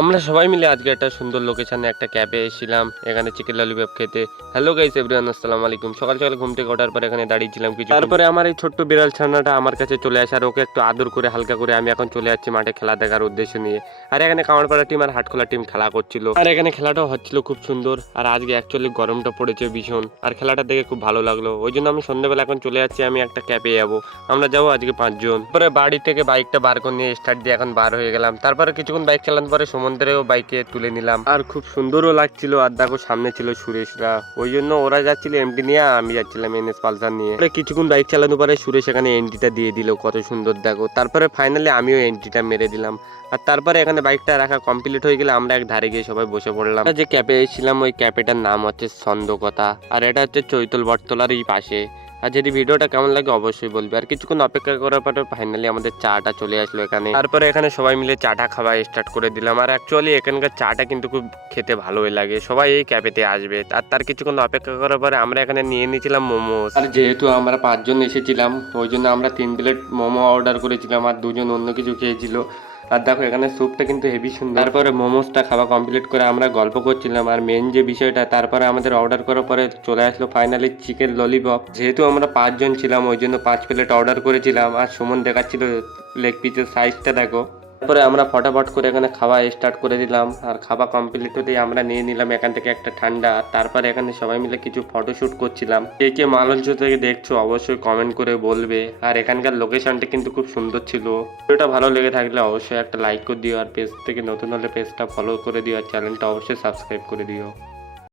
আমরা সবাই মিলে আজকে একটা সুন্দর লোকেশনে একটা ক্যাফে এসেছিলাম এখানে চিকেন ললিপপ খেতে। হ্যালো গাইস এভরিওয়ান, আসসালামু আলাইকুম। সকাল সকাল ঘুম থেকে ওঠার পর এখানে দাঁড়িয়েছিলাম কিছু, তারপরে আমার এই ছোট্ট বিড়াল ছানাটা আমার কাছে চলে আসে আর ওকে একটু আদর করে হালকা করে আমি এখন চলে যাচ্ছি মাঠে খেলা দেখার উদ্দেশ্য নিয়ে। আর এখানে কামারপাড়া টিম আর হাটখোলা টিম খেলা করছিল আর এখানে খেলাটাও হচ্ছিল খুব সুন্দর। আর আজকে অ্যাকচুয়ালি গরমটা পড়েছে ভীষণ আর খেলাটা দেখে খুব ভালো লাগলো। ওই জন্য আমি সন্ধ্যাবেলা এখন চলে যাচ্ছি, আমি একটা ক্যাফে যাবো। আমরা যাবো আজকে 5 জন। তারপরে বাড়ি থেকে বাইকটা বার করে নিয়ে স্টার্ট দিয়ে এখন বার হয়ে গেলাম। তারপরে কিছুক্ষণ বাইক চালানোর পরে সমুদ্রেও বাইকে তুলে নিলাম আর খুব সুন্দরও লাগছিল। আর দেখো সামনে ছিল সুরেশরা, ওই জন্য ওরা যাচ্ছিল এমটি নিয়ে, আমি যাচ্ছিলাম এনএস পালসার নিয়ে। কিছুক্ষণ বাইক চালানোর পরে সুরেশ এখানে এন্ট্রিটা দিয়ে দিল, কত সুন্দর দেখো। তারপরে ফাইনালি আমিও এন্ট্রিটা মেরে দিলাম। আর তারপরে এখানে বাইকটা রাখা কমপ্লিট হয়ে গেলে আমরা এক ধারে গিয়ে সবাই বসে পড়লাম। যে ক্যাফে এসেছিলাম ওই ক্যাফেটার নাম হচ্ছে ছন্দকথা আর এটা হচ্ছে চৈতল বটতলার এই পাশে। আর যদি ভিডিওটা কেমন লাগে অবশ্যই বলবে। আর কিছুক্ষণ অপেক্ষা করার পরে ফাইনালি আমাদের চাটা চলে আসলো এখানে। তারপরে এখানে সবাই মিলে চাটা খাওয়া স্টার্ট করে দিলাম। আর অ্যাকচুয়ালি এখানকার চাটা কিন্তু খুব খেতে ভালোই লাগে, সবাই এই ক্যাফেতে আসবে। আর তার কিছুক্ষণ অপেক্ষা করার পরে আমরা এখানে নিয়ে নিয়েছিলাম মোমোস। আর যেহেতু আমরা 5 জন এসেছিলাম ওই জন্য আমরা 3 প্লেট মোমো অর্ডার করেছিলাম আর 2 জন অন্য কিছু খেয়েছিল। আর দেখো এখানে স্যুপটা কিন্তু হেভি সুন্দর। তারপরে মোমোসটা খাওয়া কমপ্লিট করে আমরা গল্প করছিলাম। আর মেন যে বিষয়টা, তারপরে আমাদের অর্ডার করার পরে চলে আসলো ফাইনালি চিকেন ললিপপ। যেহেতু আমরা 5 জন ছিলাম ওই জন্য 5 প্লেট অর্ডার করেছিলাম। আর সুমন দেখাচ্ছিল লেগ পিসের সাইজটা দেখো। তারপরে আমরা ফটাফট করে এখানে খাওয়া স্টার্ট করে দিলাম। আর খাওয়া কমপ্লিট হতেই আমরা নিয়ে নিলাম এখান থেকে একটা ঠান্ডা। তারপরে এখানে সবাই মিলে কিছু ফটোশ্যুট করছিলাম। কে কে মালঞ্চ থেকে দেখছো অবশ্যই কমেন্ট করে বলবে। আর এখানকার লোকেশনটা কিন্তু খুব সুন্দর ছিল। ভিডিওটা ভালো লেগে থাকলে অবশ্যই একটা লাইক করে দিও। আর পেজ থেকে নতুন হলে পেজটা ফলো করে দিও আর চ্যানেলটা অবশ্যই সাবস্ক্রাইব করে দিও।